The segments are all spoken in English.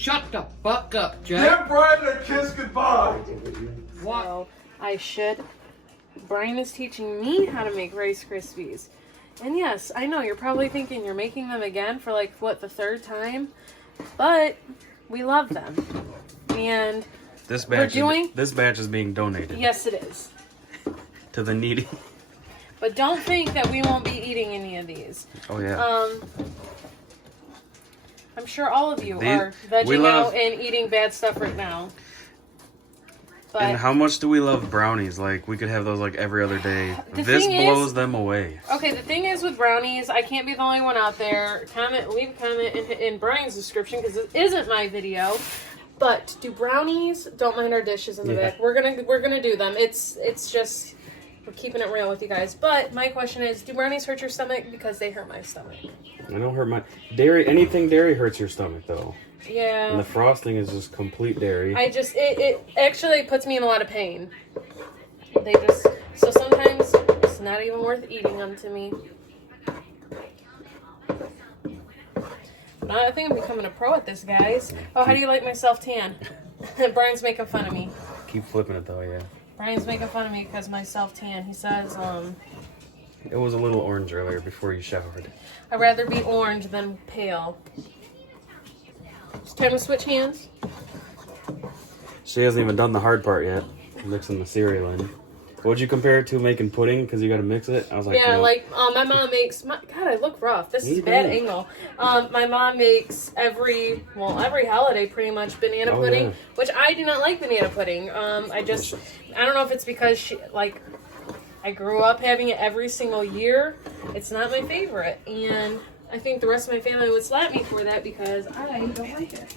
Shut the fuck up, Jay. Give Brian a kiss goodbye. What? So I should. Brian is teaching me how to make Rice Krispies. And yes, I know you're probably thinking you're making them again for like, what, the third time? But we love them. And This batch is being donated. yes, it is. To the needy. But don't think that we won't be eating any of these. Oh yeah. I'm sure all of you are vegging out and eating bad stuff right now. But And how much do we love brownies? Like, we could have those like every other day. The This thing blows is- them away. okay, the thing is with brownies, I can't be the only one out there. Leave a comment in Brian's description because this isn't my video. But do brownies? Don't mind our dishes in the back. We're gonna do them. It's just we're keeping it real with you guys. But my question is, do brownies hurt your stomach? Because they hurt my stomach. I don't hurt my dairy. Anything dairy hurts your stomach though. Yeah. And the frosting is just complete dairy. It actually puts me in a lot of pain. So sometimes it's not even worth eating them to me. I think I'm becoming a pro at this, guys. Oh, how do you like my self-tan? Brian's making fun of me. Keep flipping it though, yeah. Brian's making fun of me because my self-tan. He says, It was a little orange earlier before you showered. I'd rather be orange than pale. It's time to switch hands. She hasn't even done the hard part yet. Mixing the cereal in. What'd you compare it to making pudding? Because you got to mix it? I was like, Yeah, no. like, my mom makes... God, I look rough. This is a bad angle. My mom makes every holiday pretty much banana pudding, yeah. which I do not like banana pudding. I don't know if it's because I grew up having it every single year. It's not my favorite. And I think the rest of my family would slap me for that because I don't like it.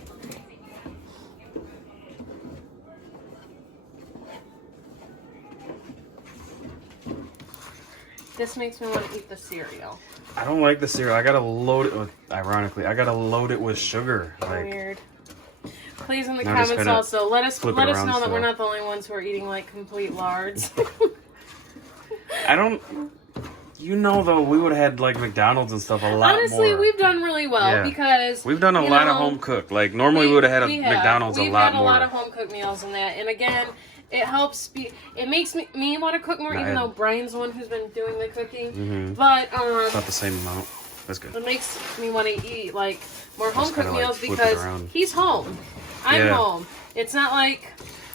This makes me want to eat the cereal. I don't like the cereal. I gotta load it with, ironically, I gotta load it with sugar. Like, Weird. Please in the Now just comments kinda also let us flip it know around that so- we're not the only ones who are eating like complete lards. I don't, you know though, we would have had like McDonald's and stuff a lot more. Honestly, we've done really well because we've done a lot of home cooked. Like normally we would have had a McDonald's a lot more. We've had a lot of home cooked meals and that. And again, it helps it makes me want to cook more, even though Brian's the one who's been doing the cooking. But It's not the same amount. That's good. it makes me want to eat like more home Just cooked kinda, like, meals flip it because around. he's home. I'm Yeah. home. It's not like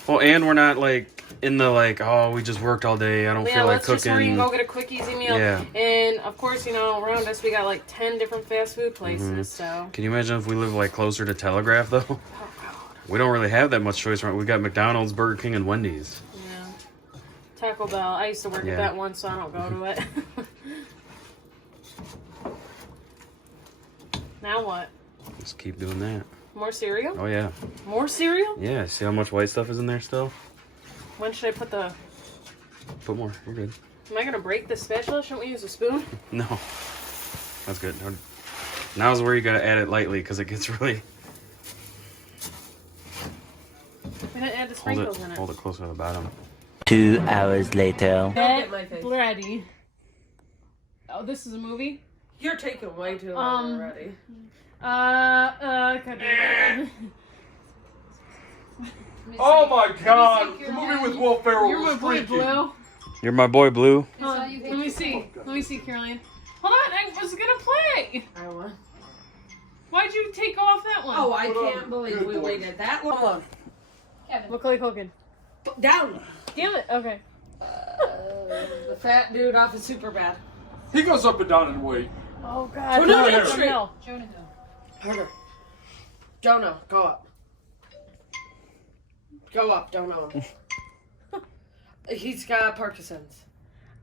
Well, and we're not like in the like, oh, we just worked all day. I don't feel like let's just hurry cooking. and go get a quick easy meal. Yeah. And of course, around us we got like 10 different fast food places. So Can you imagine if we live like closer to Telegraph though? We don't really have that much choice, right? We got McDonald's, Burger King, and Wendy's. yeah, Taco Bell. I used to work at that one, so I don't go to it. Now what? Just keep doing that. More cereal? Oh yeah. More cereal? Yeah. See how much white stuff is in there still? When should I put the? Put more. You're good. Am I gonna break the spatula? Shouldn't we use a spoon? No. That's good. Now's where you gotta add it lightly because it gets really. We didn't add the sprinkles in it. Hold it closer to the bottom. 2 hours later. Get ready. Oh, this is a movie? You're taking way too long already. Oh my God! The movie with Will Ferrell You're my was boy, freaky. Blue. You're my boy, Blue. Let me see, Caroline. Hold on, I was gonna play. I won. Why'd you take off that one? Oh, I can't believe we waited that long. Macaulay Culkin. Down. Damn it. Okay. The fat dude off of Superbad. He goes up and down in weight. Oh God. Jonah Jonah Hill. Hill. Harder. Jonah, go up. Go up, Jonah. He's got Parkinson's.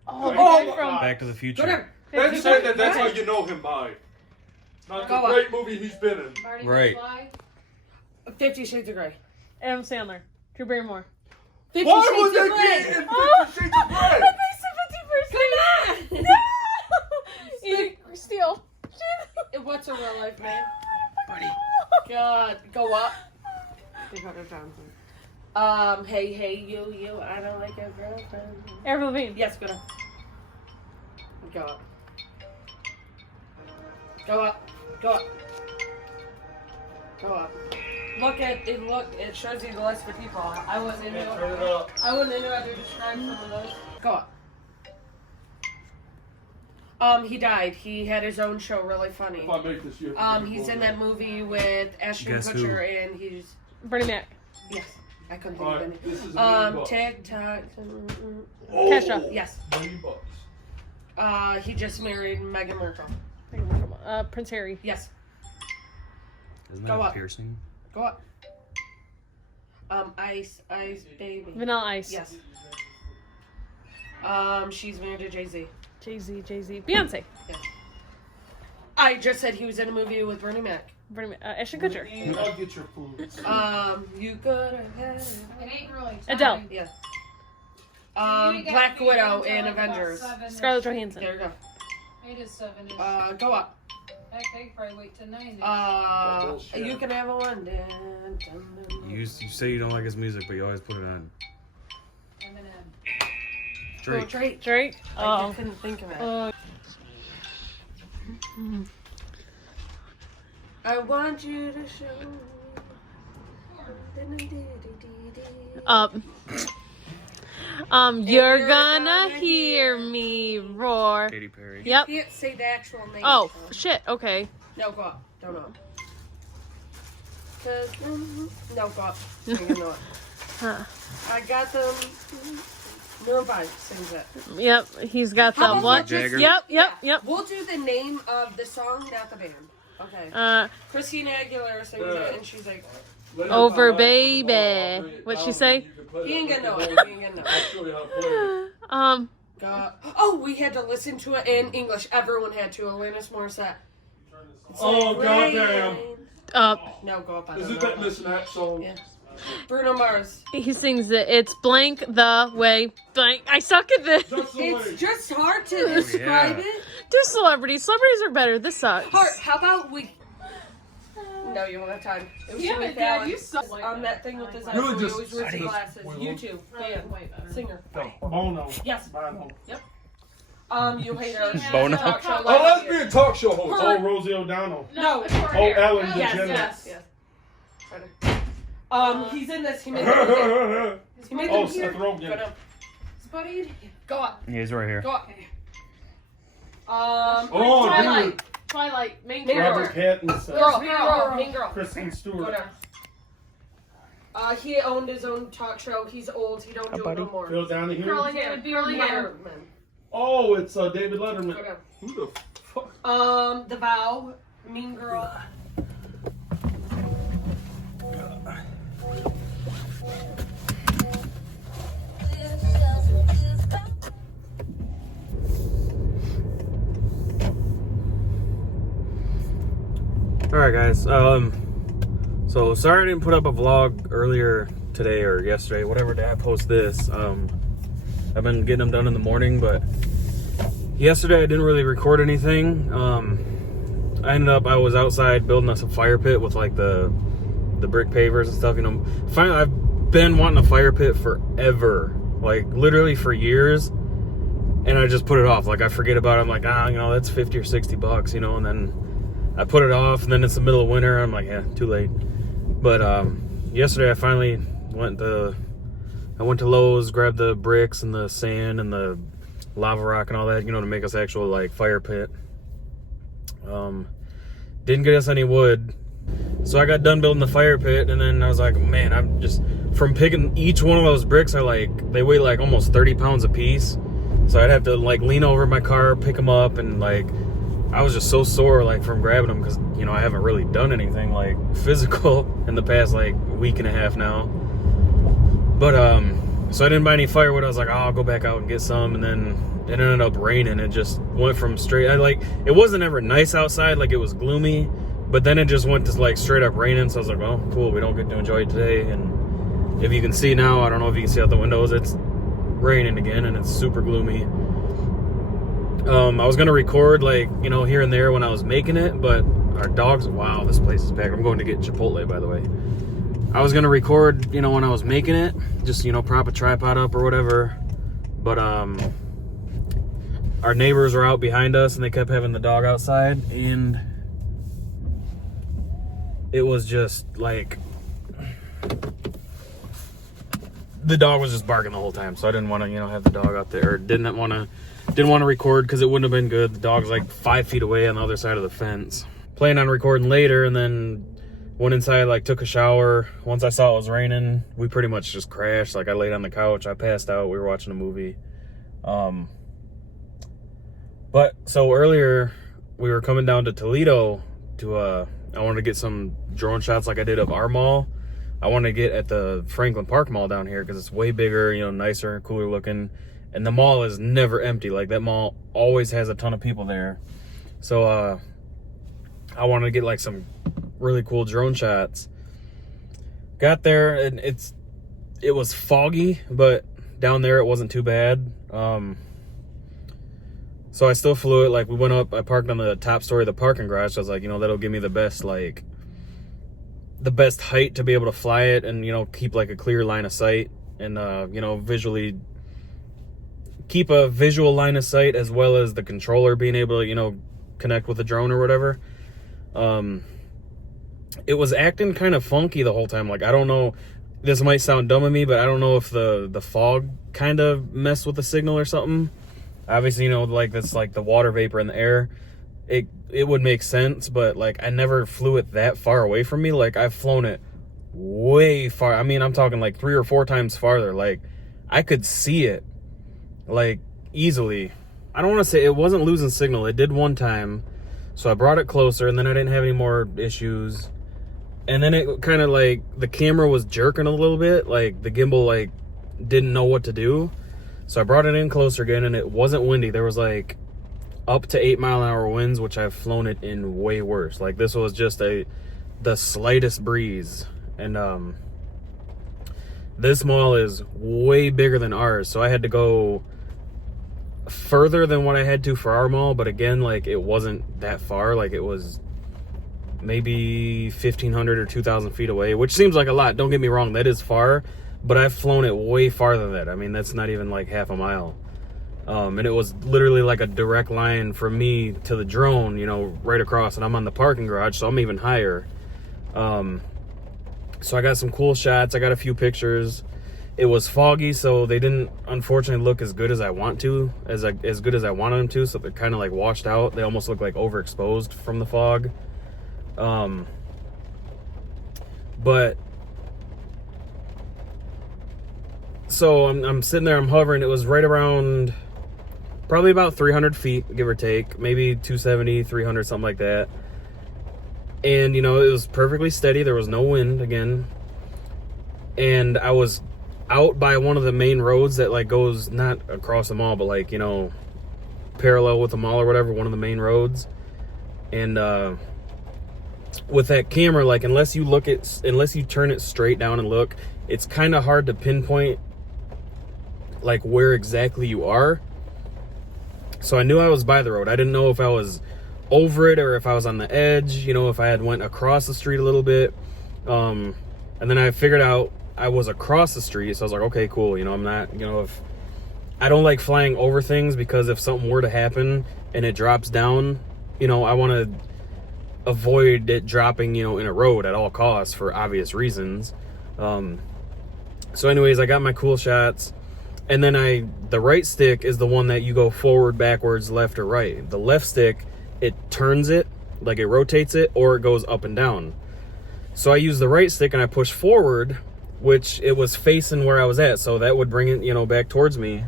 Oh, the Oh, guy from. Back to the Future. Go down. That's it. That's how you know him by. Not Go the up. great movie he's been in. Right. 50 Shades of Grey. Adam Sandler. Drew Barrymore. 50 Why Shades would of they Grey. be in 50 Oh. Shades of Grey? That makes 50%. Come on. No! Eating steal. What's a real life name? Buddy. God, go up. Dakota Johnson. Hey, you, I don't like a girlfriend. Avril Lavigne. Yes, go down. Go up. Go up. Go up. Go up. Look at it. Look, it shows you the list of people. I wasn't into Turn it up. I wouldn't know how to describe some of those. Go up. He died. He had his own show, really funny. If I make this, you He's in that movie with Ashton Guess who? Kutcher, and he's Bernie Mac. yes. I couldn't think of Alright, any. this is $1 million. TikTok. Kesha. Yes. $1 million. He just married Meghan Markle. Prince Harry. Yes. Isn't Go that a up. piercing? Go up. Ice Baby. Vanilla Ice. Yes. She's married to Jay-Z. Jay-Z. Beyonce. Yes. I just said he was in a movie with Bernie Mac. Ashton Kutcher. I'll get your food. You could have. It ain't really. Adele. Yeah. Black Widow in Avengers. Scarlett Johansson. There you go. It is 7-ish. Go up. Heck, they probably wait till 9. You can have a one. You say you don't like his music, but you always put it on. Eminem. Drake. Drake. Drake. I Oh. just couldn't think of it. I want you to show. You're gonna hear me roar. Katy Perry. Yep. You can't say the actual name. Oh, so. shit. Okay. No, go up. Don't know. No, go up. You know it. Huh. I got them. Maroon 5 sings it. Yep. He's got How the about what? Jagger? Yep. Yeah. Yep. We'll do the name of the song, not the band. Okay. Christina Aguilera sings it, and she's like, Over baby. What'd she say? he ain't gonna know it. He ain't gonna know I'll it. show you how to play it. God. Oh, we had to listen to it in English. Everyone had to. Alanis Morissette. Oh, goddamn. No, go up. I Is don't it know. that Listen That song? Yeah. Bruno Mars. He sings it. It's blank the way blank. I suck at this. Just the way. It's just hard to describe it. Do celebrities. Celebrities are better. This sucks. Hard. How about we... No, you won't have time. It was Jimmy Fallon. On that thing with his eyes. Really He just- always wears just- glasses. You too. Dan. Singer. Bono. Yes. Bono. You hate her. Bono. Talk show Oh, lesbian talk show host. Her- Oh, Rosie O'Donnell. No. Oh, Ellen DeGeneres. Yes. He's in this. He made the He made Oh, the Seth Rogen. Go down. Go up. Yeah, he's right here. Go up. Oh, Twilight. Twilight. Main Main character. Robert Pattinson. Girl. Mean girl. Kristen Go Stewart. down. He owned his own talk show. He's old. He don't do it no more. Phil Donahue. Letterman. Oh, it's David Go Letterman. down. Who the fuck? The Vow. Mean Girl. Alright guys, so sorry I didn't put up a vlog earlier today or yesterday, whatever day I post this. I've been getting them done in the morning, but yesterday I didn't really record anything. I was outside building us a fire pit with like the brick pavers and stuff, you know. Finally, I've been wanting a fire pit forever, like literally for years, and I just put it off. Like I forget about it. I'm like, you know, that's 50 or 60 bucks, you know, and then I put it off, and then it's the middle of winter. I'm like, yeah, too late. But yesterday I finally went to Lowe's, grabbed the bricks and the sand and the lava rock and all that, you know, to make us actual like fire pit. Didn't get us any wood, so I got done building the fire pit, and then I was like, man, I'm just from picking each one of those bricks. They weigh like almost 30 pounds a piece, so I'd have to like lean over my car, pick them up, and like. I was just so sore like from grabbing them because, you know, I haven't really done anything like physical in the past like week and a half now. But so I didn't buy any firewood. I was like, I'll go back out and get some, and then it ended up raining. It just went from straight. It wasn't ever nice outside, like it was gloomy, but then it just went to like straight up raining. So I was like, well, cool, we don't get to enjoy it today. And if you can see now, I don't know if you can see out the windows, it's raining again and it's super gloomy. I was gonna record like, you know, here and there when I was making it, but our dogs, wow, this place is packed. I'm going to get Chipotle, by the way. I was gonna record, you know, when I was making it, just, you know, prop a tripod up or whatever, but our neighbors were out behind us and they kept having the dog outside, and it was just like the dog was just barking the whole time, so I didn't want to, have the dog out there. Or didn't want to record because it wouldn't have been good. The dog's like 5 feet away on the other side of the fence. Planned on recording later, and then went inside, like took a shower. Once I saw it was raining, we pretty much just crashed. Like I laid on the couch, I passed out. We were watching a movie. But so earlier we were coming down to Toledo to I wanted to get some drone shots like I did of our mall. I want to get at the Franklin Park Mall down here because it's way bigger, nicer, cooler looking. And the mall is never empty. Like, that mall always has a ton of people there. So, I wanted to get, like, some really cool drone shots. Got there, and it was foggy, but down there it wasn't too bad. So I still flew it. Like, we went up, I parked on the top story of the parking garage. So I was like, that'll give me the best height to be able to fly it and, keep like a clear line of sight and, visually keep a visual line of sight as well as the controller being able to, connect with the drone or whatever. It was acting kind of funky the whole time. Like, I don't know, this might sound dumb of me, but I don't know if the fog kind of messed with the signal or something. Obviously, like that's like the water vapor in the air. It would make sense, but like I never flew it that far away from me. Like I've flown it way far. I mean, I'm talking like 3 or 4 times farther. Like I could see it like easily. I don't want to say it wasn't losing signal. It did one time. So I brought it closer and then I didn't have any more issues. And then it kind of like the camera was jerking a little bit. Like the gimbal like didn't know what to do. So I brought it in closer again and it wasn't windy. There was like up to 8-mile-an-hour winds, which I've flown it in way worse. Like this was just the slightest breeze. And this mall is way bigger than ours, so I had to go further than what I had to for our mall. But again, like it wasn't that far. Like it was maybe 1,500 or 2,000 feet away, which seems like a lot. Don't get me wrong, that is far, but I've flown it way farther than that. I mean, that's not even like half a mile. And it was literally like a direct line from me to the drone, right across, and I'm on the parking garage, so I'm even higher. So I got some cool shots. I got a few pictures. It was foggy, so they didn't unfortunately look as good as I want to, as good as I wanted them to. So they're kind of like washed out. They almost look like overexposed from the fog. But so I'm sitting there, I'm hovering. It was right around probably about 300 feet, give or take, maybe 270, 300, something like that. And, it was perfectly steady. There was no wind again. And I was out by one of the main roads that, like, goes not across the mall, but, like, parallel with the mall or whatever, one of the main roads. And with that camera, like, unless you turn it straight down and look, it's kind of hard to pinpoint, like, where exactly you are. So I knew I was by the road. I didn't know if I was over it or if I was on the edge, if I had went across the street a little bit. And then I figured out I was across the street. So I was like, okay, cool. I'm not, if I don't like flying over things, because if something were to happen and it drops down, I want to avoid it dropping, in a road at all costs for obvious reasons. So anyways, I got my cool shots. And then the right stick is the one that you go forward, backwards, left, or right. The left stick, it turns it, like it rotates it, or it goes up and down. So I use the right stick and I push forward, which it was facing where I was at. So that would bring it, back towards me.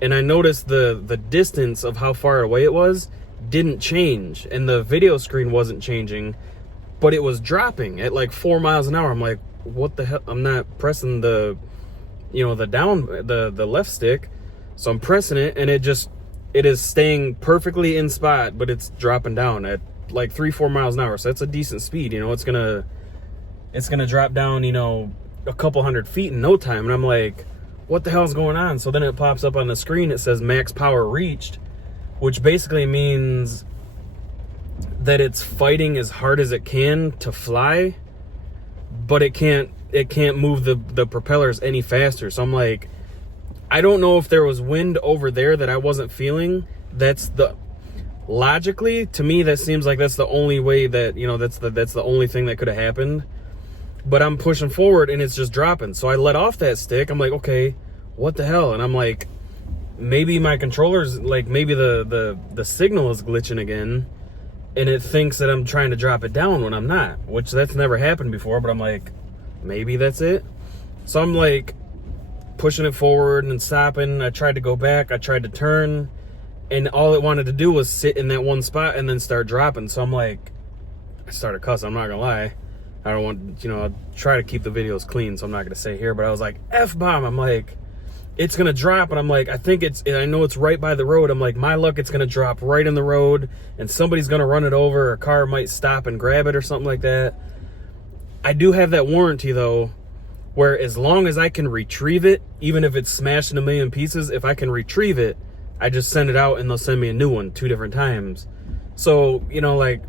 And I noticed the distance of how far away it was didn't change. And the video screen wasn't changing, but it was dropping at like 4 miles an hour. I'm like, what the hell? I'm not pressing the left stick. So I'm pressing it and it is staying perfectly in spot, but it's dropping down at like 3-4 miles an hour. So that's a decent speed. It's gonna drop down, a couple hundred feet in no time. And I'm like, what the hell is going on? So then it pops up on the screen. It says max power reached, which basically means that it's fighting as hard as it can to fly, but it can't move the propellers any faster. So I'm like, I don't know if there was wind over there that I wasn't feeling. Logically, to me, that seems like that's the only way that, that's the only thing that could have happened. but I'm pushing forward and it's just dropping. So I let off that stick. I'm like, okay, what the hell? And I'm like, maybe my controller's like, maybe the signal is glitching again, and it thinks that I'm trying to drop it down when I'm not, which that's never happened before. But I'm like, maybe that's it. So I'm like pushing it forward and stopping. I tried to go back. I tried to turn, and all it wanted to do was sit in that one spot and then start dropping. So I'm like, I started cussing. I'm not gonna lie. I don't want, I try to keep the videos clean, so I'm not gonna say here, but I was like, F-bomb. I'm like, it's gonna drop, and I'm like, I know it's right by the road. I'm like, my luck, it's gonna drop right in the road, and somebody's gonna run it over, or a car might stop and grab it or something like that. I do have that warranty though, where as long as I can retrieve it, even if it's smashed in a million pieces, if I can retrieve it, I just send it out and they'll send me a new one 2 different times. So, like,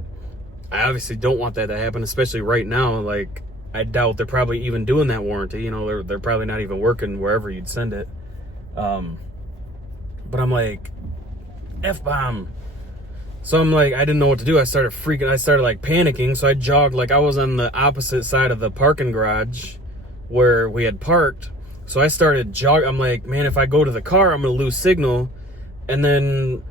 I obviously don't want that to happen, especially right now. Like, I doubt they're probably even doing that warranty. They're probably not even working wherever you'd send it. But I'm like, F-bomb. So I'm like, I didn't know what to do. I started like panicking. So I jogged, like I was on the opposite side of the parking garage where we had parked. So I started jogging. I'm like, man, if I go to the car, I'm going to lose signal. And then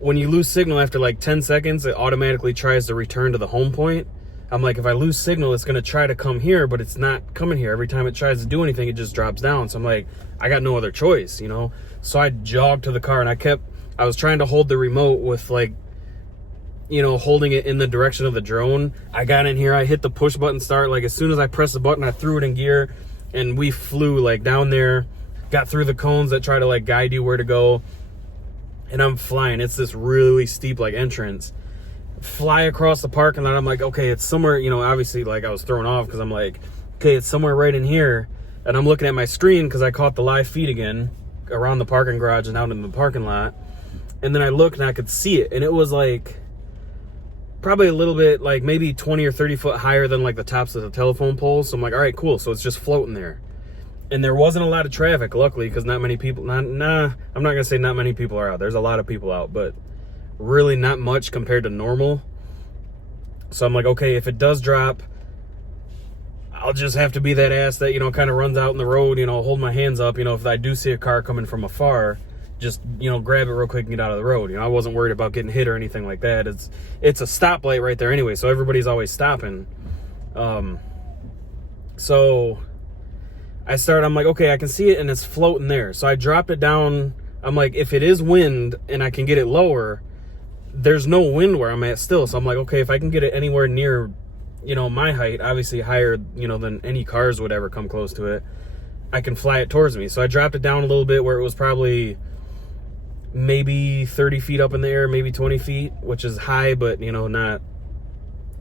when you lose signal after like 10 seconds, it automatically tries to return to the home point. I'm like, if I lose signal, it's going to try to come here, but it's not coming here. Every time it tries to do anything, it just drops down. So I'm like, I got no other choice, So I jogged to the car, and I was trying to hold the remote with like, holding it in the direction of the drone. I got in here, I hit the push button start. Like as soon as I pressed the button, I threw it in gear, and we flew like down there, got through the cones that try to like guide you where to go. And I'm flying. It's this really steep like entrance. Fly across the parking lot. I'm like, okay, it's somewhere, obviously like I was thrown off because I'm like, okay, it's somewhere right in here. And I'm looking at my screen because I caught the live feed again around the parking garage and out in the parking lot. And then I looked and I could see it. And it was like probably a little bit like maybe 20 or 30 foot higher than like the tops of the telephone poles. So I'm like, all right, cool. So it's just floating there. And there wasn't a lot of traffic, luckily, because not many people, I'm not going to say not many people are out. There's a lot of people out, but really not much compared to normal. So I'm like, okay, if it does drop, I'll just have to be that ass that, kind of runs out in the road, hold my hands up, if I do see a car coming from afar, just, grab it real quick and get out of the road. I wasn't worried about getting hit or anything like that. It's a stoplight right there anyway, so everybody's always stopping. So I'm like, okay, I can see it and it's floating there. So I dropped it down. I'm like, if it is wind and I can get it lower, there's no wind where I'm at still. So I'm like, okay, if I can get it anywhere near, my height, obviously higher, than any cars would ever come close to it, I can fly it towards me. So I dropped it down a little bit where it was probably maybe 30 feet up in the air, maybe 20 feet, which is high, but, not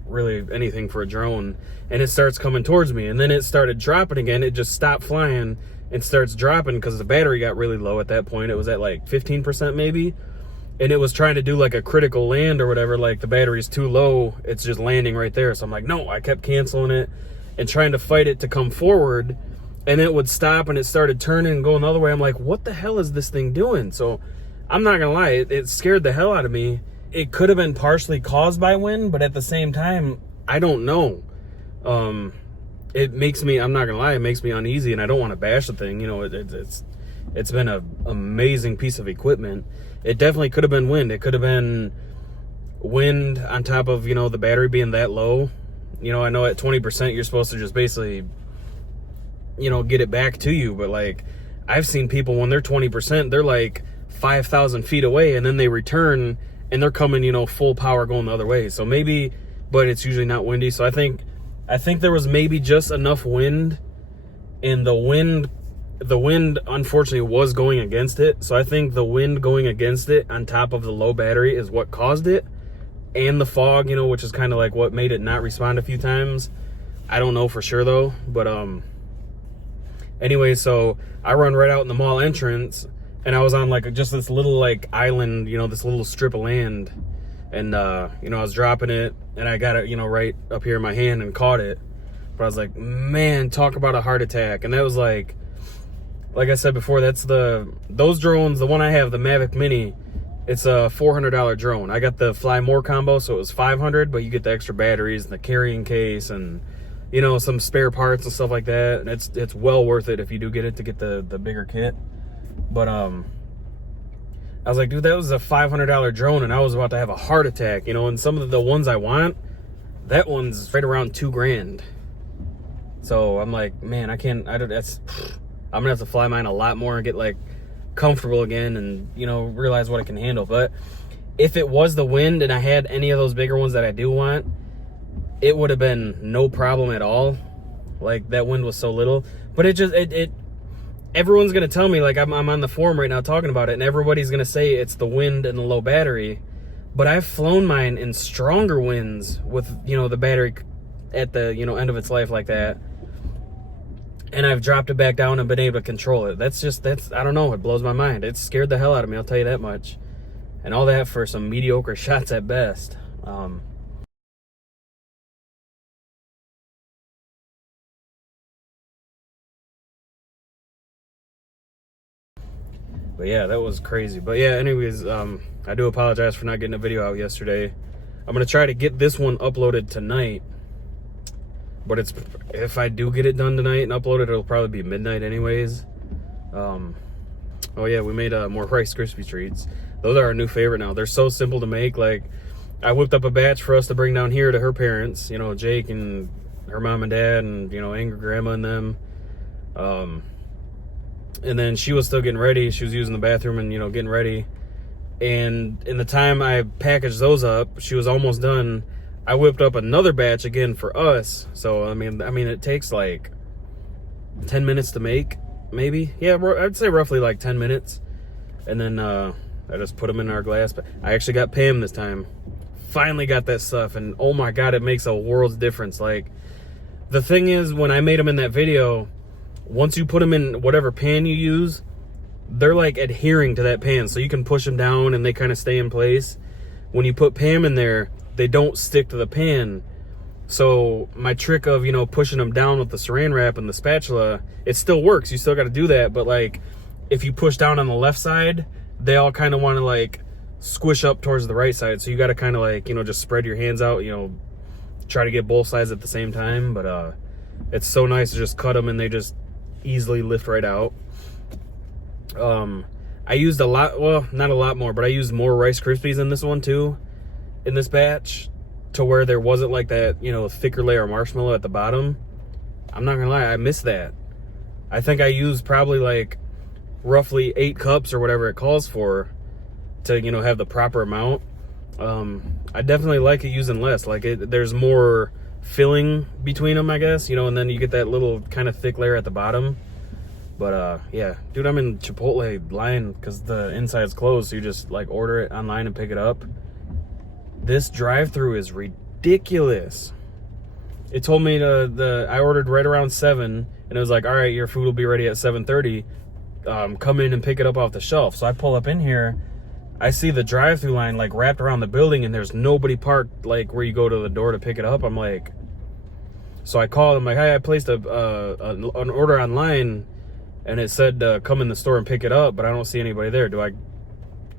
really anything for a drone. And it starts coming towards me, and then it started dropping again. It just stopped flying and starts dropping because the battery got really low at that point. It was at like 15% maybe, and it was trying to do like a critical land or whatever. Like the battery's too low, it's just landing right there. So I'm like, no. I kept canceling it and trying to fight it to come forward, and it would stop, and it started turning and going the other way. I'm like, what the hell is this thing doing? So I'm not gonna lie, it scared the hell out of me. It could have been partially caused by wind, but at the same time, I don't know. It makes me, I'm not gonna lie, it makes me uneasy, and I don't want to bash the thing. It's been an amazing piece of equipment. It definitely could have been wind. It could have been wind on top of, the battery being that low. I know at 20%, you're supposed to just basically, get it back to you. But like, I've seen people when they're 20%, they're like 5,000 feet away, and then they return and they're coming, full power going the other way. So maybe, but it's usually not windy. So I think there was maybe just enough wind, and the wind unfortunately was going against it. So I think the wind going against it on top of the low battery is what caused it, and the fog, which is kind of like what made it not respond a few times. I don't know for sure though, but anyway, so I run right out in the mall entrance, and I was on like just this little like island, this little strip of land. And, I was dropping it, and I got it, right up here in my hand and caught it. But I was like, man, talk about a heart attack. And that was like I said before, that's those drones, the one I have, the Mavic Mini, it's a $400 drone. I got the Fly More combo, so it was $500, but you get the extra batteries and the carrying case and, you know, some spare parts and stuff like that. And it's well worth it if you do get it, to get the bigger kit. But I was like, dude, that was a $500 drone, and I was about to have a heart attack, you know. And some of the ones I want, that one's right around $2,000. So I'm like, man, I'm gonna have to fly mine a lot more and get like comfortable again, and you know, realize what it can handle. But if it was the wind and I had any of those bigger ones that I do want, it would have been no problem at all. Like, that wind was so little. But it everyone's gonna tell me, like, I'm on the forum right now talking about it, and everybody's gonna say it's the wind and the low battery. But I've flown mine in stronger winds with, you know, the battery at the, you know, end of its life like that, and I've dropped it back down and been able to control it. That's I don't know, it blows my mind. It scared the hell out of me, I'll tell you that much. And all that for some mediocre shots at best. But yeah, that was crazy. But yeah, anyways, I do apologize for not getting a video out yesterday. I'm gonna try to get this one uploaded tonight. But if I do get it done tonight and upload it, it'll probably be midnight anyways. Oh yeah, we made more Rice Krispies Treats. Those are our new favorite now. They're so simple to make. Like, I whipped up a batch for us to bring down here to her parents, you know, Jake and her mom and dad, and, you know, Angry Grandma and them. And then she was still getting ready. She was using the bathroom and, you know, getting ready. And in the time I packaged those up, she was almost done. I whipped up another batch again for us. So, I mean, it takes like 10 minutes to make, maybe. Yeah, I'd say roughly like 10 minutes. And then I just put them in our glass. But I actually got Pam this time. Finally got that stuff. And oh my God, it makes a world's difference. Like, the thing is, when I made them in that video, once you put them in whatever pan you use, they're like adhering to that pan. So you can push them down and they kind of stay in place. When you put Pam in there, they don't stick to the pan. So my trick of, you know, pushing them down with the saran wrap and the spatula, it still works. You still got to do that. But like, if you push down on the left side, they all kind of want to like squish up towards the right side. So you got to kind of like, you know, just spread your hands out, you know, try to get both sides at the same time. But it's so nice to just cut them and they just easily lift right out. I used a lot, well, not a lot more, but I used more Rice Krispies in this one too, in this batch, to where there wasn't like that, you know, thicker layer of marshmallow at the bottom. I'm not gonna lie, I missed that. I think I used probably like roughly 8 cups or whatever it calls for to, you know, have the proper amount. I definitely like it using less. Like, there's more filling between them, I guess, you know, and then you get that little kind of thick layer at the bottom. But yeah, dude, I'm in Chipotle line because the inside's closed, so you just like order it online and pick it up. This drive-through is ridiculous. It told me I ordered right around 7, and it was like, all right, your food will be ready at 7:30. Come in and pick it up off the shelf. So I pull up in here, I see the drive-through line like wrapped around the building, and there's nobody parked like where you go to the door to pick it up. I'm like, so I called. I'm like, hey, I placed an order online, and it said come in the store and pick it up, but I don't see anybody there. Do I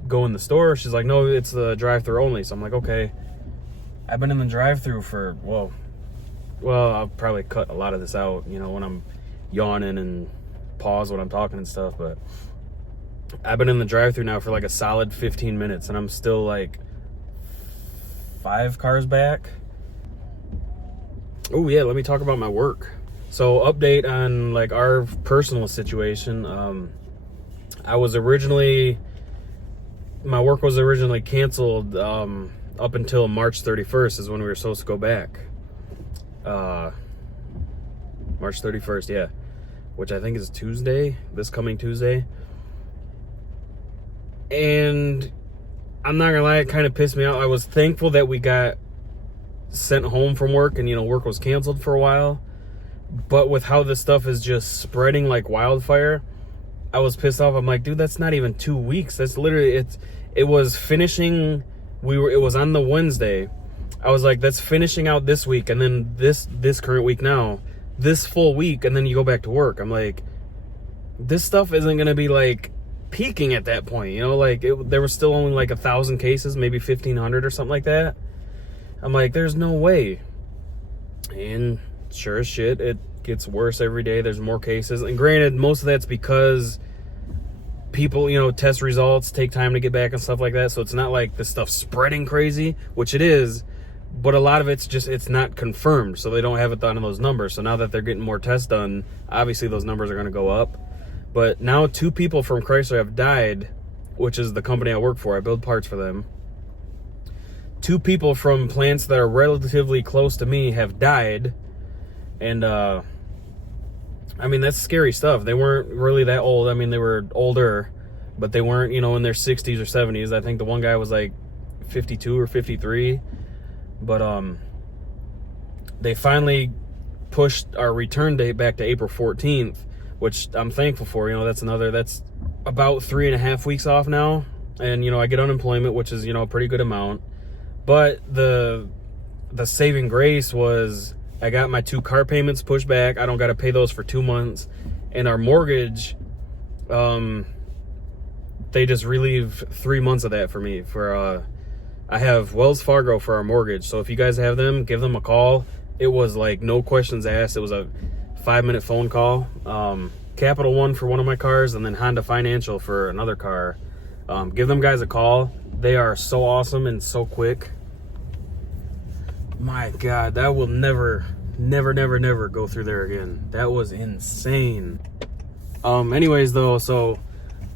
go in the store? She's like, no, it's the drive-through only. So I'm like, okay. I've been in the drive-through for, well, I'll probably cut a lot of this out, you know, when I'm yawning and pause when I'm talking and stuff, but I've been in the drive-through now for like a solid 15 minutes, and I'm still like 5 cars back. Oh yeah, let me talk about my work. So, update on like our personal situation. My work was originally canceled up until March 31st is when we were supposed to go back. March 31st, yeah, which I think is Tuesday, this coming Tuesday. And I'm not gonna lie, it kind of pissed me out. I was thankful that we got sent home from work and, you know, work was canceled for a while. But with how this stuff is just spreading like wildfire, I was pissed off. I'm like, dude, that's not even 2 weeks. That's literally, it was finishing, it was on the Wednesday. I was like, that's finishing out this week, and then this current week now, this full week, and then you go back to work. I'm like, this stuff isn't gonna be like peaking at that point, you know, like there was still only like 1,000 cases, maybe 1,500 or something like that. I'm like, there's no way. And sure as shit, it gets worse every day. There's more cases. And granted, most of that's because people, you know, test results take time to get back and stuff like that. So it's not like the stuff's spreading crazy, which it is. But a lot of it's just, it's not confirmed. So they don't have it done in those numbers. So now that they're getting more tests done, obviously those numbers are going to go up. But now 2 people from Chrysler have died, which is the company I work for. I build parts for them. 2 people from plants that are relatively close to me have died. And, I mean, that's scary stuff. They weren't really that old. I mean, they were older, but they weren't, you know, in their 60s or 70s. I think the one guy was like 52 or 53. But they finally pushed our return date back to April 14th, which I'm thankful for. You know, that's about 3.5 weeks off now. And, you know, I get unemployment, which is, you know, a pretty good amount. But the saving grace was I got my 2 car payments pushed back. I don't got to pay those for 2 months. And our mortgage, they just relieved 3 months of that for me. I have Wells Fargo for our mortgage. So if you guys have them, give them a call. It was like no questions asked. It was a 5-minute phone call. Capital One for one of my cars, and then Honda Financial for another car. Give them guys a call. They are so awesome and so quick. My God, that will never go through there again. That was insane. Anyways, though, so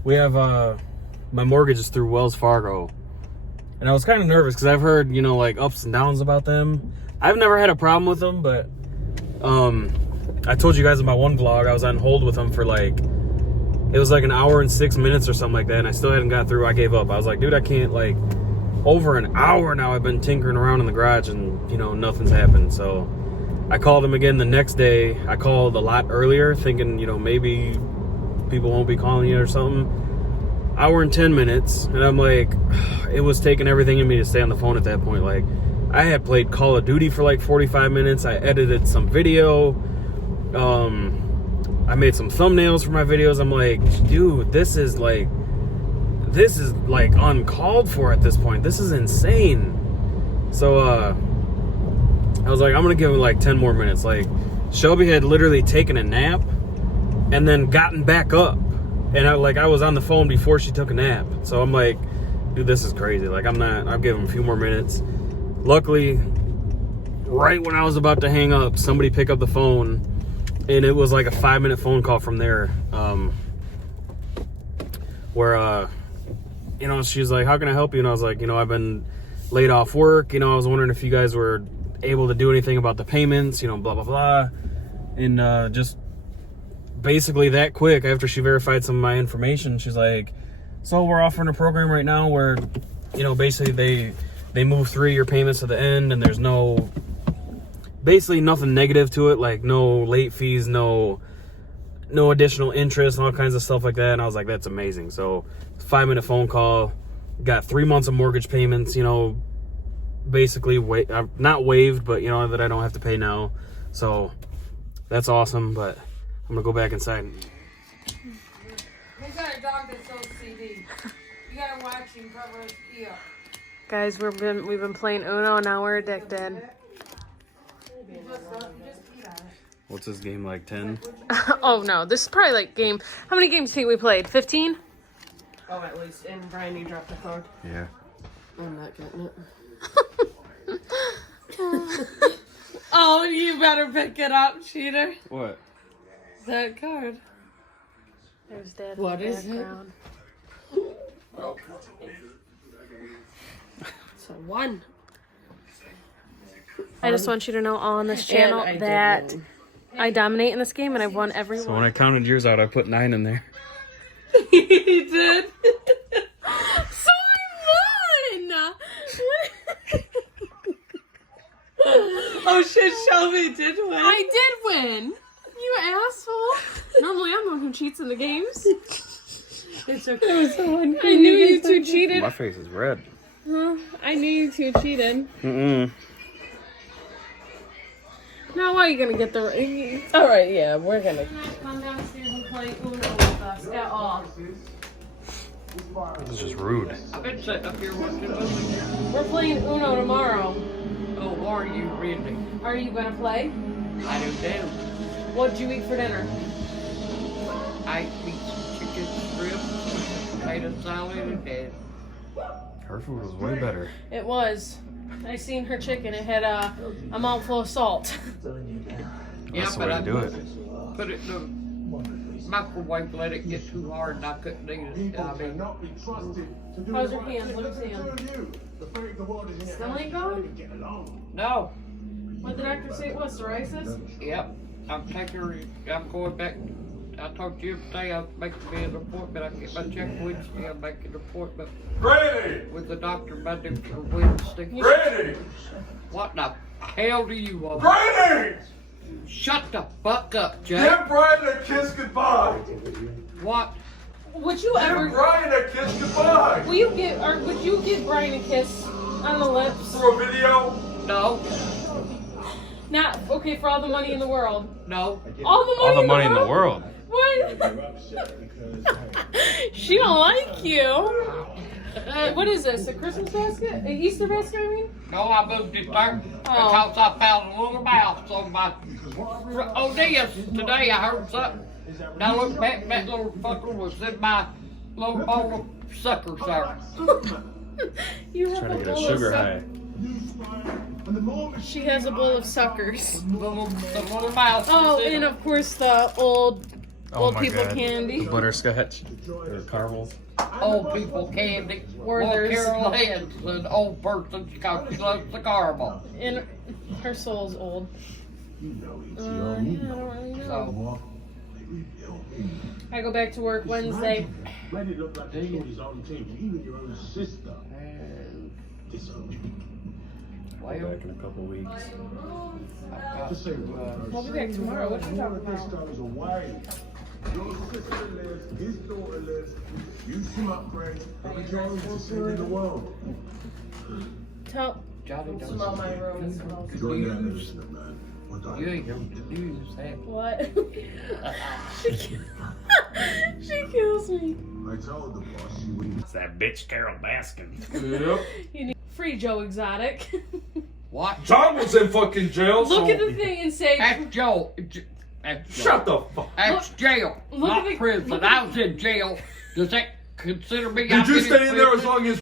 we have my mortgage is through Wells Fargo, and I was kind of nervous because I've heard, you know, like ups and downs about them. I've never had a problem with them, but I told you guys in my one vlog I was on hold with them for like, it was like an hour and 6 minutes or something like that, and I still hadn't got through. I gave up. I was like, dude, I can't, like, over an hour now I've been tinkering around in the garage and, you know, nothing's happened. So I called him again the next day. I called a lot earlier thinking, you know, maybe people won't be calling you or something. Hour and 10 minutes, and I'm like, it was taking everything in me to stay on the phone at that point. Like, I had played Call of Duty for like 45 minutes. I edited some video. I made some thumbnails for my videos. I'm like, dude, this is like uncalled for at this point. This is insane. So I was like, I'm gonna give it like 10 more minutes. Like, Shelby had literally taken a nap and then gotten back up, and I was on the phone before she took a nap. So I'm like, dude, this is crazy. Like, I'll give him a few more minutes. Luckily, right when I was about to hang up, somebody picked up the phone, and it was like a 5-minute phone call from there, where you know, she's like, how can I help you? And I was like, you know, I've been laid off work. You know, I was wondering if you guys were able to do anything about the payments, you know, blah, blah, blah. And just basically that quick, after she verified some of my information, she's like, so we're offering a program right now where, you know, basically they move 3 of your payments to the end, and there's basically nothing negative to it, like no late fees, no additional interest, and all kinds of stuff like that. And I was like, that's amazing. So 5-minute phone call, got 3 months of mortgage payments, you know, basically not waived, but you know, that I don't have to pay now. So that's awesome. But I'm gonna go back inside. We got a dog that sells CD. You gotta watch him cover his ear. Guys, we've been playing Uno, and now we're addicted. What's this game, like 10? Oh no, this is probably like game. How many games do you think we played? 15? Oh, at least. And Brian, you dropped the card. Yeah. I'm not getting it. Oh, you better pick it up, cheater. What? That card. There's Dad. What in the is it? background. So 1. I just want you to know all on this channel And I did that win. I dominate in this game, and I've won every So one. when I counted yours out, I put 9 in there. He did. So I won! Oh shit, Shelby did win. I did win! You asshole! Normally I'm the one who cheats in the games. It's okay. I knew you two cheated. My face is red. Huh? I knew you two cheated. Mm-mm. Now why are you gonna get the... Alright, yeah, we're gonna. Come downstairs and play Uno with us at all. This is just rude. I've been sitting up here watching a movie. We're playing Uno tomorrow. Oh, or you read me. Are you gonna play? I don't know. What'd you eat for dinner? I ate some chicken strips, potato salad, and Her food was way better. It was. I seen her chicken. It had a mouthful of salt. That's the way to do it. put it in the microwave, let it get too hard, and I couldn't eat it. I mean, How's your hands? Let me see them. Still ain't gone? no. What did the doctor say it was? Psoriasis? Yep. I'm going back. I talked to you today. I'm making me an appointment. I get my check Wednesday. I'm making an appointment Granny! with the doctor Monday for Wednesday. Granny! What the hell do you want? Granny! Shut the fuck up, Jay. Give Brian a kiss goodbye. What? Would you Give ever? Brian a kiss goodbye. Would you give Brian a kiss on the lips? For a video? No. Not okay for all the money in the world. No. All the money in the world. What? She don't like you. What is this? A Christmas basket? An Easter basket? I mean. No, I moved it there because I found a little mouse on my ODS today. I heard something. Now look back, that little fucker was in my little bowl of suckers there. You have Trying to a get a bowl sugar of high. She has a bowl of suckers. The little mouse. Oh, was in and it. of course the old My people God. candy. The butterscotch. Or caramels. Old people candy. Werther's. Carole is an old person because she loves the caramel. And her soul's old. Yeah, I don't really know. So, I go back to work Wednesday. Made it look like he killed his own team, even your own sister. Back in a couple weeks. Just say what? We'll be back tomorrow. What you talking This about? goes away. Your sister lives, his daughter lives. You some upgrade, every job is the same in the world. Tell. Johnny doesn't Smell my room. It smells. Join that listener, man. Or die. You ain't heard the news, have you? What? She kills me. I told the boss you wouldn't. It's that bitch Carole Baskin. Yep. You need free Joe Exotic. What? John was in fucking jail. Look so at the thing and say. That's Joe. That's Joe. Shut the fuck. That's jail, look not at the- prison. look at I was in jail. Does that consider me? Did you stay in there as long as?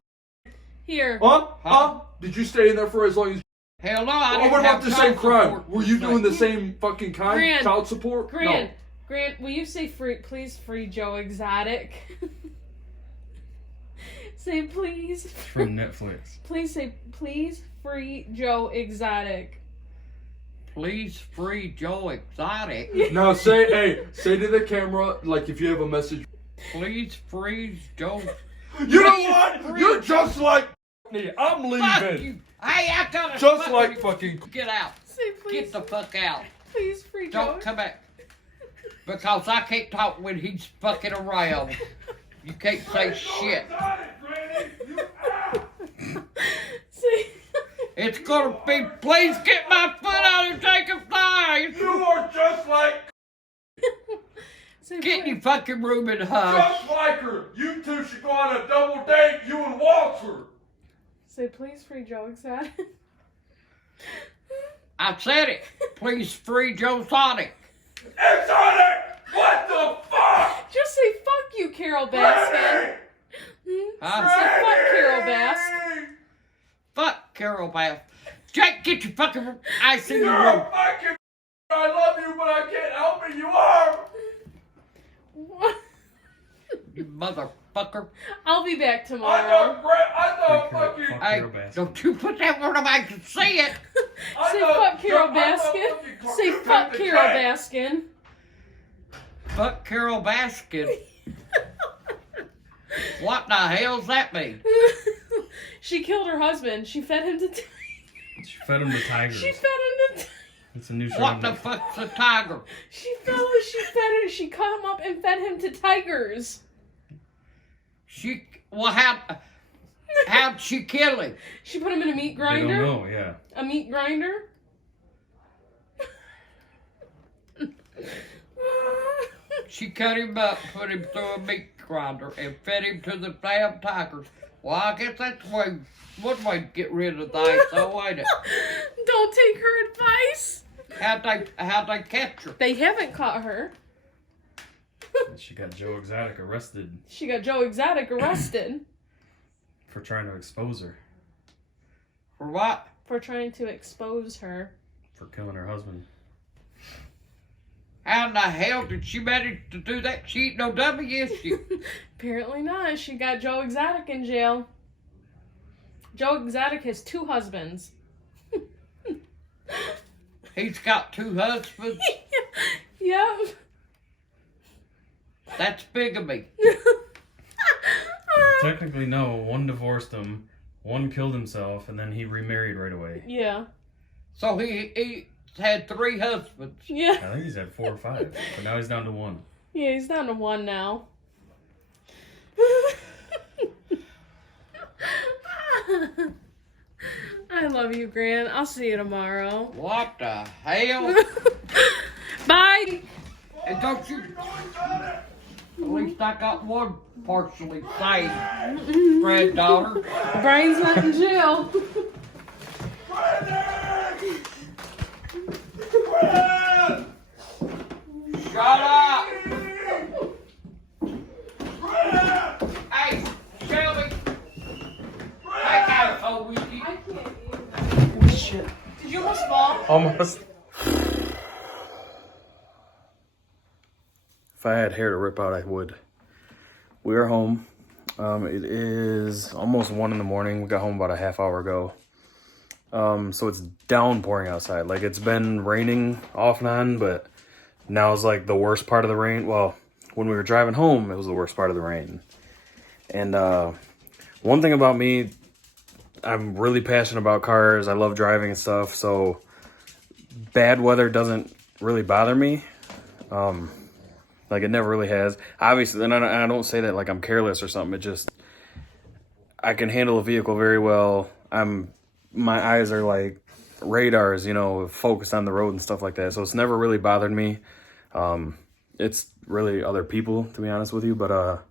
Here. Huh? Did you stay in there for as long as? Hell no, I Oh, didn't what have about the child same crime? support. Were you doing the same fucking kind? Gran. Child support? Grant, Grant, will you say free, please, free Joe Exotic? Say please. From Netflix. Please say please, free Joe Exotic. Please free Joe Exotic. No. Now say to the camera, like if you have a message. Please free Joe. You know what? You're just like me. I'm Fuck leaving. you. Hey, I gotta Just like fucking. get out. Say please. Get the fuck out. Please, free Joe. Don't come back. Because I can't talk when he's fucking around. You can't say shit. Say. It's gonna be, please get my foot out and take a flight. You are just like. Say Get in please. your fucking room and hush. Just like her. You two should go on a double date. You and Walter. Say please, free Joe Exotic. I said it. Please free Joe Sonic. Exotic. What the fuck? Just say fuck you, Carole Baskin. Huh? Say fuck Carole Baskin. Fuck Carole Bass. Jake, get your fucking ice in You're your room. a fucking. I love you, but I can't help it. You are. What? You motherfucker. I'll be back I tomorrow. thought fucking. Hey, Carole Baskin. don't you put that word on my, I can see it. Say fuck Carole Baskin. Say fuck Carole Baskin. Fuck Carole Baskin. What the hell's that mean? She killed her husband. She fed him to. She fed him to tigers. She fed him to. It's a new show. What the fuck's a tiger? She fed him. She cut him up and fed him to tigers. How'd she kill him? She put him in a meat They don't grinder. know, yeah. A meat grinder. She cut him up, put him through a meat grinder, and fed him to the damn tigers. Well, I guess that's one way to get rid of things, though, ain't it? Don't take her advice. How'd they catch her? They haven't caught her. She got Joe Exotic arrested She got Joe Exotic arrested for trying to expose her. For what? for trying to expose her. For killing her husband. How in the hell did she manage to do that? She ain't no dummy, is she? Apparently not. She got Joe Exotic in jail. Joe Exotic has 2 husbands. He's got 2 husbands. Yep. That's bigamy. Technically, no. One divorced him, one killed himself, and then he remarried right away. Yeah. So he had 3 husbands. Yeah. I think he's had 4 or 5, but now he's down to 1. Yeah, he's down to 1 now. I love you, Gran. I'll see you tomorrow. What the hell? Bye. And don't you... At least I got one partially sane granddaughter. Brian's not in jail. Shut up! Hey, Shelby! I got a cold with you. I can't eat. Shit. Did you almost fall? Almost. If I had hair to rip out, I would. We are home. It is almost 1 in the morning. We got home about a half hour ago. So it's downpouring outside. Like, it's been raining off and on, but now is like the worst part of the rain. Well, when we were driving home, it was the worst part of the rain. And one thing about me, I'm really passionate about cars. I love driving and stuff. So bad weather doesn't really bother me. Like, it never really has. Obviously, and I don't say that like I'm careless or something. It just, I can handle a vehicle very well. My eyes are like radars, you know, focused on the road and stuff like that. So it's never really bothered me. It's really other people, to be honest with you. But,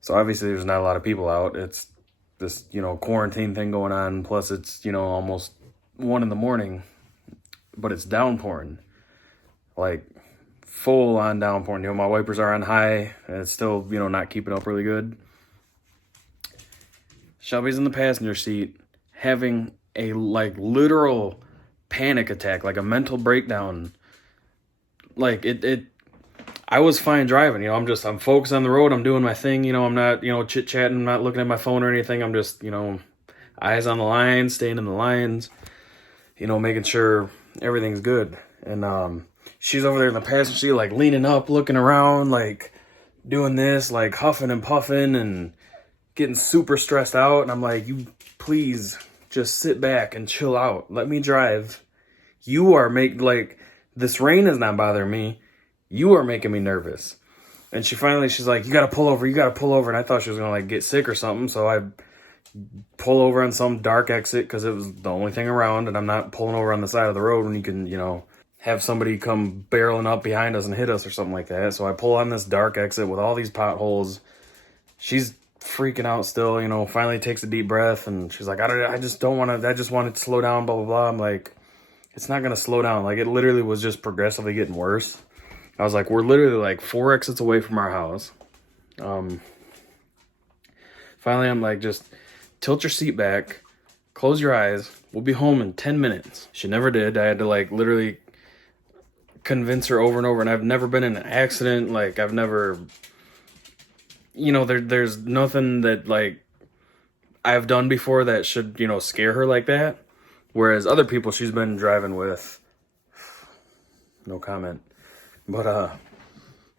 so obviously there's not a lot of people out. It's this, you know, quarantine thing going on. Plus it's, you know, almost 1 in the morning, but it's downpouring. Like, full on downpouring. You know, my wipers are on high and it's still, you know, not keeping up really good. Shelby's in the passenger seat having a like literal panic attack, like a mental breakdown. Like I was fine driving, you know, I'm focused on the road. I'm doing my thing. You know, I'm not, you know, chit chatting, not looking at my phone or anything. I'm just, you know, eyes on the lines, staying in the lines, you know, making sure everything's good. And, she's over there in the passenger seat, like leaning up, looking around, like doing this, like huffing and puffing and getting super stressed out. And I'm like, you please just sit back and chill out. Let me drive. You are like, this rain is not bothering me. You are making me nervous. And she's like, you got to pull over. And I thought she was going to like get sick or something. So I pull over on some dark exit because it was the only thing around. And I'm not pulling over on the side of the road when you can, you know, have somebody come barreling up behind us and hit us or something like that. So I pull on this dark exit with all these potholes. She's freaking out still, you know, finally takes a deep breath and she's like, I just want it to slow down, blah, blah, blah. I'm like, it's not going to slow down. Like, it literally was just progressively getting worse. I was like, we're literally like 4 exits away from our house. Finally, I'm like, just tilt your seat back, close your eyes. We'll be home in 10 minutes. She never did. I had to like literally convince her over and over, and I've never been in an accident. Like, I've never, you know, there's nothing that like I've done before that should, you know, scare her like that. Whereas other people she's been driving with, no comment. But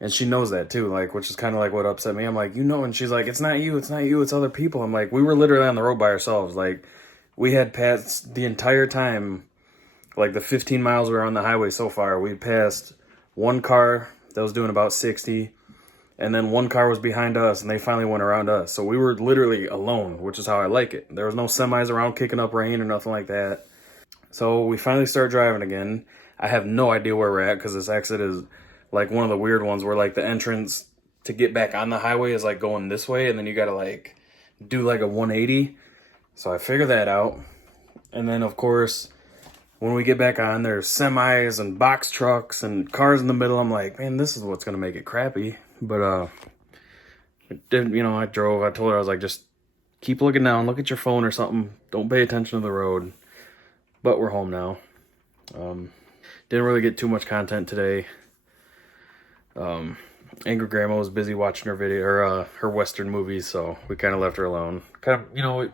and she knows that too, like, which is kind of like what upset me. I'm like, you know, and she's like, it's not you, it's other people. I'm like, we were literally on the road by ourselves. Like, we had passed the entire time. Like, the 15 miles we were on the highway so far, we passed one car that was doing about 60, and then one car was behind us, and they finally went around us. So we were literally alone, which is how I like it. There was no semis around kicking up rain or nothing like that. So we finally started driving again. I have no idea where we're at, because this exit is like one of the weird ones where like the entrance to get back on the highway is like going this way, and then you gotta like do like a 180. So I figured that out. And then, of course, when we get back on, there's semis and box trucks and cars in the middle. I'm like, man, this is what's gonna make it crappy. But it didn't, you know, I drove. I told her, I was like, just keep looking down, look at your phone or something. Don't pay attention to the road. But we're home now. Didn't really get too much content today. Angry Grandma was busy watching her video, or her Western movies, so we kind of left her alone. Kind of, you know,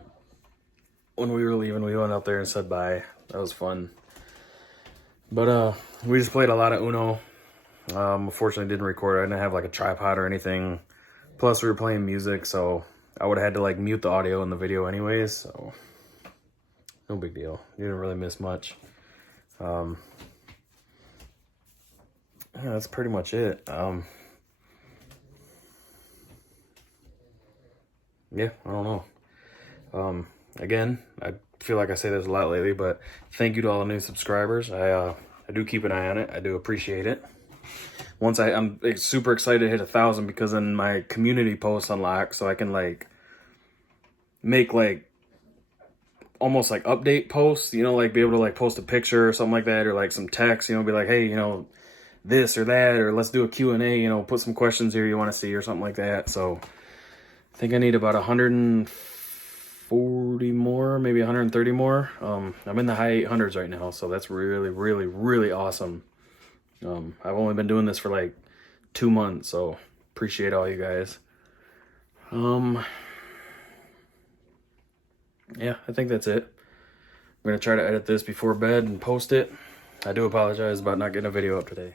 when we were leaving, we went out there and said bye. That was fun. But we just played a lot of Uno. Unfortunately, didn't record. I didn't have like a tripod or anything. Plus, we were playing music, so I would have had to like mute the audio in the video anyways. So no big deal. You didn't really miss much. Yeah, that's pretty much it. Yeah, I don't know. Again, I feel like I say this a lot lately, but thank you to all the new subscribers. I do keep an eye on it. I do appreciate it. Once I'm super excited to hit 1,000 because then my community posts unlock, so I can like make like almost like update posts, you know, like be able to like post a picture or something like that, or like some text, you know, be like, hey, you know, this or that, or let's do a Q&A, you know, put some questions here you want to see or something like that. So I think I need about 140 more, maybe 130 more. I'm in the high 800s right now, so that's really, really, really awesome. I've only been doing this for like 2 months, so appreciate all you guys. Yeah, I think that's it. I'm gonna try to edit this before bed and post it. I do apologize about not getting a video up today.